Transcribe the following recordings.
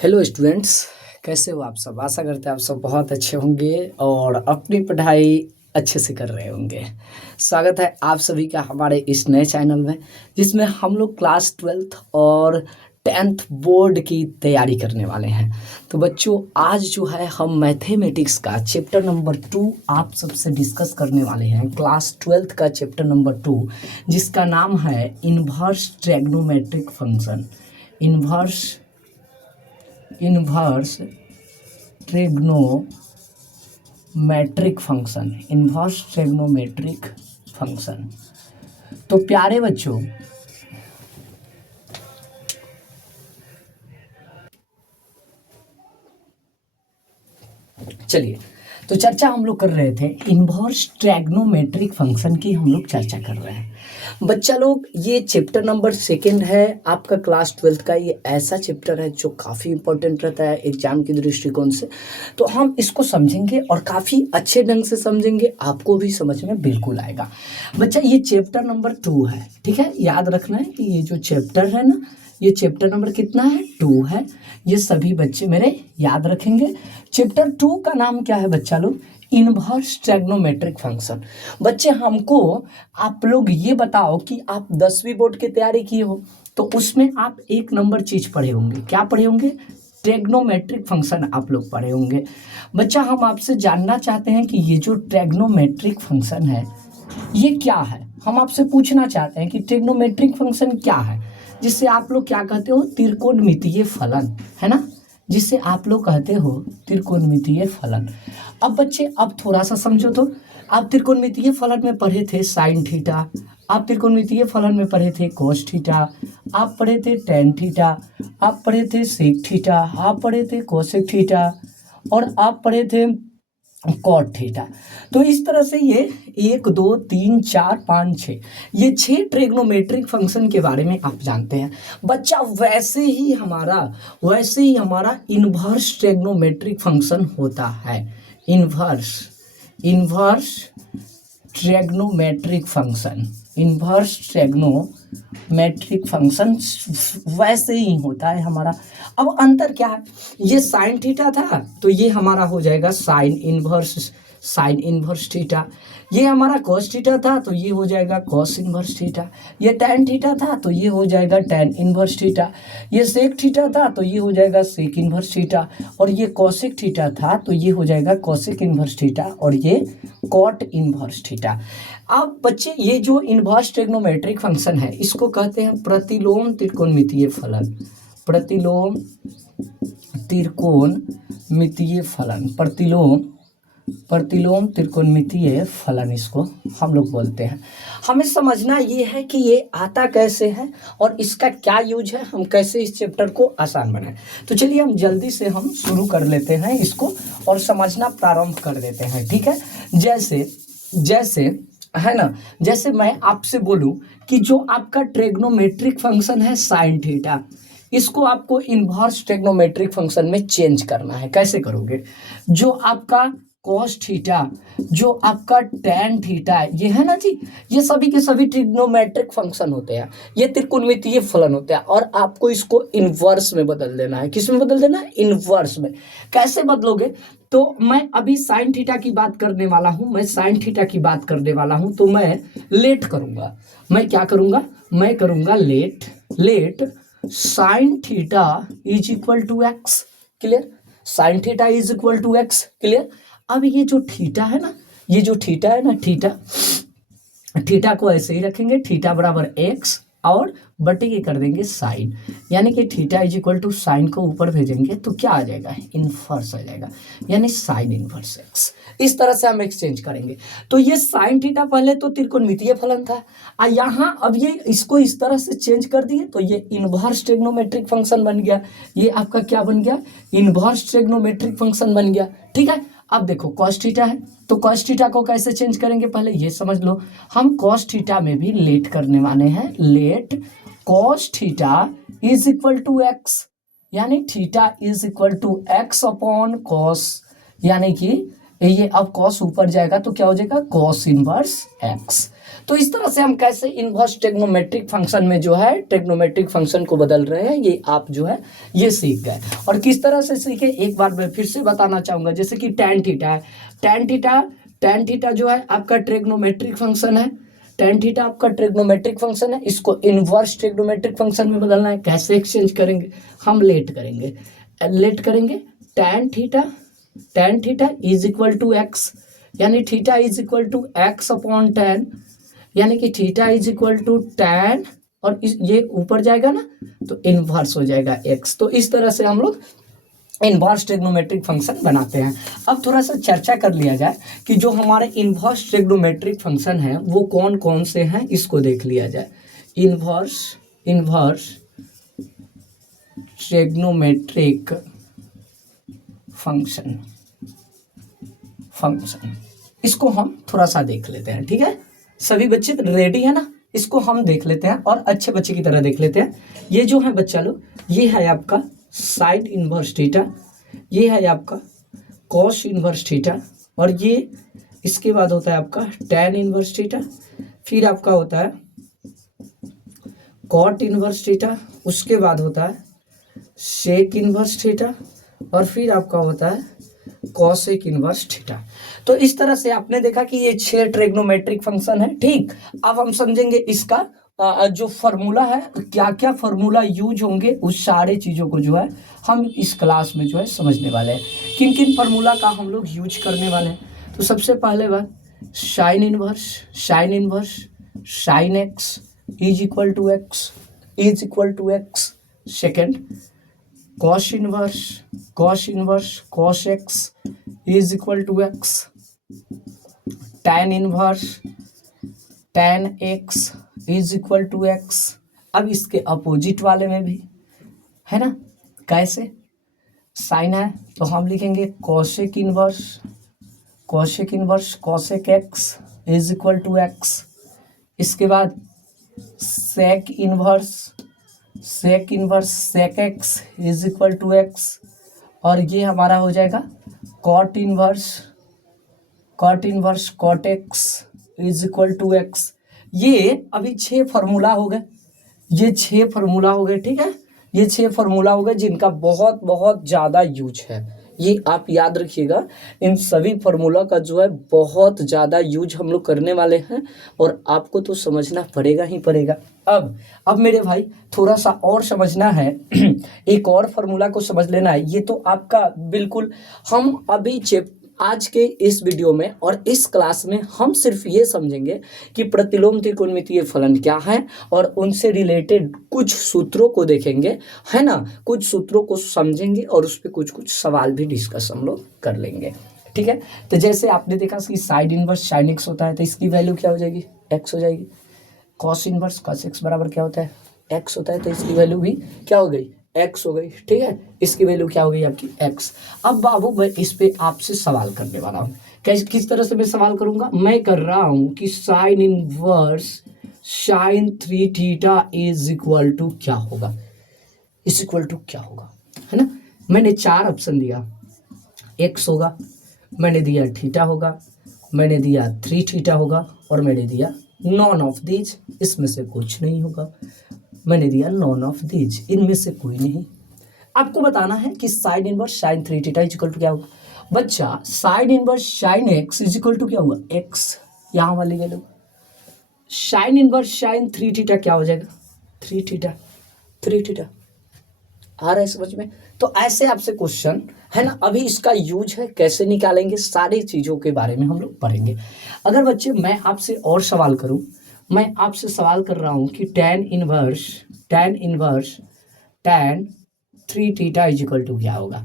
Hello students, कैसे हो आप सब। आशा करते हैं आप सब बहुत अच्छे होंगे और अपनी पढ़ाई अच्छे से कर रहे होंगे। स्वागत है आप सभी का हमारे इस नए चैनल में, जिसमें हम लोग क्लास 12th और 10th बोर्ड की तैयारी करने वाले हैं। तो बच्चों, आज जो है हम मैथमेटिक्स का चैप्टर नंबर 2 आप सबसे डिस्कस करने वाले हैं। क्लास 12th का चैप्टर नंबर 2, जिसका नाम है inverse trigonometric function. Inverse trigonometric function. तो प्यारे बच्चों, चलिए, तो चर्चा हम लोग कर रहे थे इन्वर्स ट्रिग्नोमेट्रिक फंक्शन की। हम लोग चर्चा कर रहे हैं बच्चा लोग। ये चैप्टर नंबर 2 है आपका क्लास 12th का। ये ऐसा चैप्टर है जो काफ़ी इंपॉर्टेंट रहता है एग्जाम के दृष्टिकोण से। तो हम इसको समझेंगे और काफ़ी अच्छे ढंग से समझेंगे, आपको भी समझ में बिल्कुल आएगा। बच्चा, ये चैप्टर नंबर 2 है, ठीक है। याद रखना है कि ये जो चैप्टर है ना, ये चैप्टर नंबर कितना है? 2 है। ये सभी बच्चे मेरे याद रखेंगे। चैप्टर 2 का नाम क्या है बच्चा लोग? Inverse trigonometric function. बच्चे, हमको आप लोग ये बताओ कि आप 10वीं बोर्ड की तैयारी किए हो तो उसमें आप एक नंबर चीज पढ़े होंगे। क्या पढ़े होंगे? ट्रिग्नोमेट्रिक फंक्शन आप लोग पढ़े होंगे। बच्चा, हम आपसे जानना चाहते हैं कि ये जो ट्रिग्नोमेट्रिक फंक्शन है ये क्या है। हम आपसे पूछना चाहते हैं कि ट्रिग्नोमेट्रिक फंक्शन क्या है, जिससे आप लोग क्या कहते हो? त्रिकोणमितीय फलन, है ना, जिसे आप लोग कहते हो त्रिकोणमितीय फलन। अब बच्चे, अब थोड़ा सा समझो तो। आप त्रिकोणमितीय फलन में पढ़े थे साइन थीटा, आप त्रिकोणमितीय फलन में पढ़े थे कोस थीटा, आप पढ़े थे टेन थीटा, आप पढ़े थे सेक थीटा, आप पढ़े थे कोसेक थीटा, और आप पढ़े थे कॉट थीटा। तो इस तरह से ये 1 2 3 4 5 6 ये 6 ट्रिग्नोमेट्रिक फंक्शन के बारे में आप जानते हैं बच्चा। वैसे ही हमारा इन्वर्स ट्रिग्नोमेट्रिक फंक्शन होता है। इन्वर्स ट्रिग्नोमेट्रिक फंक्शन वैसे ही होता है हमारा। अब अंतर क्या है? ये साइन थीटा था तो ये हमारा हो जाएगा साइन इनवर्स थीटा। ये हमारा cos थीटा था तो ये हो जाएगा cos इनवर्स थीटा। ये tan थीटा था तो ये हो जाएगा tan इनवर्स थीटा। ये sec थीटा था तो ये हो जाएगा sec इनवर्स थीटा। और ये cosec थीटा था तो ये हो जाएगा cosec इनवर्स थीटा। और ये cot इनवर्स थीटा। अब बच्चे, ये जो इन्वर्स ट्रिग्नोमेट्रिक फंक्शन है इसको कहते हैं प्रतिलोम त्रिकोणमितीय फलन। प्रतिलोम त्रिकोणमितीय फलन इसको हम लोग बोलते हैं। हमें समझना ये है कि ये आता कैसे है और इसका क्या यूज है, हम कैसे इस चैप्टर को आसान बनाएं। तो चलिए हम जल्दी से हम शुरू कर लेते हैं इसको और समझना प्रारंभ कर देते हैं, ठीक है। जैसे है ना, जैसे मैं आपसे बोलूं कि जो आपका ट्रिग्नोमेट्रिक फंक्शन है साइन थीटा, इसको आपको इन्वर्स ट्रिग्नोमेट्रिक फंक्शन में चेंज करना है। कैसे करोगे? जो आपका cos थीटा, जो आपका tan थीटा, ये है ना जी, ये सभी के सभी ट्रिग्नोमेट्रिक फंक्शन होते हैं, ये त्रिकोणमितीय फलन होते हैं। और आपको इसको इन्वर्स में बदल देना है। किस में बदल देना है? इन्वर्स में। कैसे बदलोगे? तो मैं अभी साइन थीटा की बात करने वाला हूं, तो मैं लेट करूंगा। मैं क्या करूंगा? मैं करूंगा let sine theta is equal to x. Clear? Sine theta is equal to x. Clear? अब ये जो थीटा है ना, थीटा को ऐसे ही रखेंगे, थीटा बराबर एक्स और बटे के कर देंगे साइन, यानी कि theta is equal to sine को ऊपर भेजेंगे तो क्या आ जाएगा? इनवर्स आ जाएगा, यानी साइन इनवर्स एक्स। इस तरह से हम एक्सचेंज करेंगे। तो ये साइन थीटा पहले तो त्रिकोणमितीय फलन था, यहाँ अब ये इसको इस तरह से चेंज कर दिए तो ये इन्वर्स ट्रिग्नोमेट्रिक फंक्शन बन गया। ये आपका क्या बन गया? इन्वर्स ट्रिग्नोमेट्रिक फंक्शन बन गया, ठीक है। अब देखो cos थीटा है तो cos थीटा को कैसे चेंज करेंगे पहले ये समझ लो। हम cos थीटा में भी लेट करने वाले हैं। Let cos theta is equal to X, यानी theta is equal to X upon cos, यानी कि ये अब cos ऊपर जाएगा तो क्या हो जाएगा? cos inverse x. तो इस तरह से हम कैसे इन्वर्स ट्रिग्नोमेट्रिक फंक्शन में जो है ट्रिग्नोमेट्रिक फंक्शन को बदल रहे हैं, ये आप जो है ये सीख गए। और किस तरह से सीखे एक बार मैं फिर से बताना चाहूँगा। जैसे कि tan थीटा है, tan थीटा जो है आपका ट्रिग्नोमेट्रिक फंक्शन है, tan थीटा आपका ट्रिग्नोमेट्रिक फंक्शन है, इसको इन्वर्स ट्रिग्नोमेट्रिक फंक्शन में बदलना है। कैसे एक्सचेंज करेंगे, हम लेट करेंगे tan theta is equal to X, यानी theta is equal to X upon tan, यानी कि theta is equal to tan और ये ऊपर जाएगा ना तो इन्वर्स हो जाएगा x। तो इस तरह से हम लोग इन्वर्स ट्रिग्नोमेट्रिक फंक्शन बनाते हैं। अब थोड़ा सा चर्चा कर लिया जाए कि जो हमारे इन्वर्स ट्रिग्नोमेट्रिक फंक्शन हैं वो कौन कौन से हैं, इसको देख लिया जाए। इन्वर्स ट्रिग्नोमेट्रिक फंक्शन इसको हम थोड़ा सा देख लेते हैं, ठीक है। सभी बच्चे रेडी है ना, इसको हम देख लेते हैं और अच्छे बच्चे की तरह देख लेते हैं। ये जो है बच्चा लोग, ये है आपका साइन इन्वर्स थीटा, ये है आपका कॉस इन्वर्स थीटा, और ये इसके बाद होता है आपका tan इन्वर्स थीटा, फिर आपका होता है कॉट इन्वर्स थीटा, उसके बाद होता है सेक इन्वर्स थीटा, और फिर आपका होता है कॉसेक इन्वर्स थीटा। तो इस तरह से आपने देखा कि ये 6 ट्रिग्नोमेट्रिक फंक्शन है, ठीक। अब हम समझेंगे इसका जो फार्मूला है, क्या क्या फार्मूला यूज होंगे, उस सारे चीज़ों को जो है हम इस क्लास में जो है समझने वाले हैं। किन किन फार्मूला का हम लोग यूज करने वाले हैं। तो सबसे पहले बात sine inverse sine x is equal to x, second cos inverse cos x is equal to x, tan inverse tan x is equal to x. अब इसके अपोजिट वाले में भी है ना, कैसे, साइन है तो हम लिखेंगे cosec inverse cosec x is equal to x. इसके बाद sec inverse sec x is equal to x, और ये हमारा हो जाएगा cot inverse cot x is equal to x. ये अभी 6 फार्मूला हो गए, ठीक है। ये 6 फार्मूला हो गए जिनका बहुत बहुत ज़्यादा यूज है। ये आप याद रखिएगा, इन सभी फार्मूला का जो है बहुत ज़्यादा यूज हम लोग करने वाले हैं, और आपको तो समझना पड़ेगा ही पड़ेगा। अब मेरे भाई थोड़ा सा और समझना है, एक और फार्मूला को समझ लेना है। ये तो आपका बिल्कुल, हम अभी आज के इस वीडियो में और इस क्लास में हम सिर्फ ये समझेंगे कि प्रतिलोम त्रिकोणमितीय फलन क्या है, और उनसे रिलेटेड कुछ सूत्रों को देखेंगे, है ना, कुछ सूत्रों को समझेंगे और उस पर कुछ सवाल भी डिस्कस हम लोग कर लेंगे, ठीक है। तो जैसे आपने देखा कि साइन इनवर्स साइन एक्स होता है तो इसकी वैल्यू क्या हो जाएगी, एक्स हो जाएगी। कॉस इनवर्स कॉस एक्स बराबर क्या होता है, एक्स होता है, तो इसकी वैल्यू भी क्या हो गई, एक्स हो गई, ठीक है। इसकी वैल्यू क्या हो गई आपकी, एक्स। अब बाबू मैं इस पे आपसे सवाल करने वाला हूँ। किस तरह से मैं सवाल करूँगा, मैं कर रहा हूँ कि sine inverse sine 3 theta is equal to क्या होगा, इज इक्वल टू क्या होगा, है ना। मैंने 4 ऑप्शन दिया, एक्स होगा, मैंने दिया थीटा होगा, मैंने दिया 3 थीटा होगा, और मैंने दिया नॉन ऑफ दीज, इसमें से कुछ नहीं होगा। मैंने दिया नॉन ऑफ दीज, इनमें से कोई नहीं। आपको बताना है कि sine inverse sine 3 theta is equal to क्या होगा। बच्चा sine inverse sine x is equal to क्या हुआ, एक्स, यहाँ वाली value. Sine inverse sine 3 theta क्या हो जाएगा, 3 थीटा। आ रहा है समझ में। तो ऐसे आपसे क्वेश्चन है ना, अभी इसका यूज है, कैसे निकालेंगे, सारी चीज़ों के बारे में हम लोग पढ़ेंगे। अगर बच्चे मैं आपसे और सवाल करूं, मैं आपसे सवाल कर रहा हूं कि tan inverse tan 3 theta is equal to क्या होगा।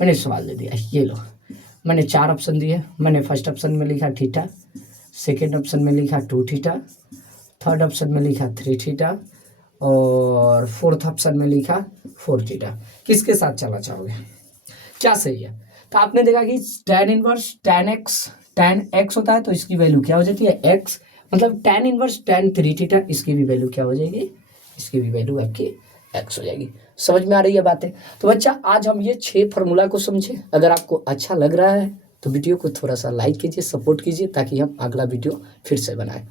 मैंने सवाल दे दिया, ये लो, मैंने 4 ऑप्शन दिए। मैंने फर्स्ट ऑप्शन में लिखा थीटा, सेकेंड ऑप्शन में लिखा 2 थीटा, थर्ड ऑप्शन में लिखा 3 थीटा, और फोर्थ ऑप्शन में लिखा 4 थीटा। किसके साथ चलना चाहोगे, क्या सही है। तो आपने देखा कि tan इनवर्स tan x होता है तो इसकी वैल्यू क्या हो जाती है, x, मतलब tan इनवर्स tan 3 थीटा, इसकी भी वैल्यू क्या हो जाएगी, इसकी भी वैल्यू आपकी x हो जाएगी। समझ में आ रही है बातें। तो बच्चा आज हम ये 6 फार्मूला को समझे। अगर आपको अच्छा लग रहा है तो वीडियो को थोड़ा सा लाइक कीजिए, सपोर्ट कीजिए, ताकि हम अगला वीडियो फिर से बनाएं।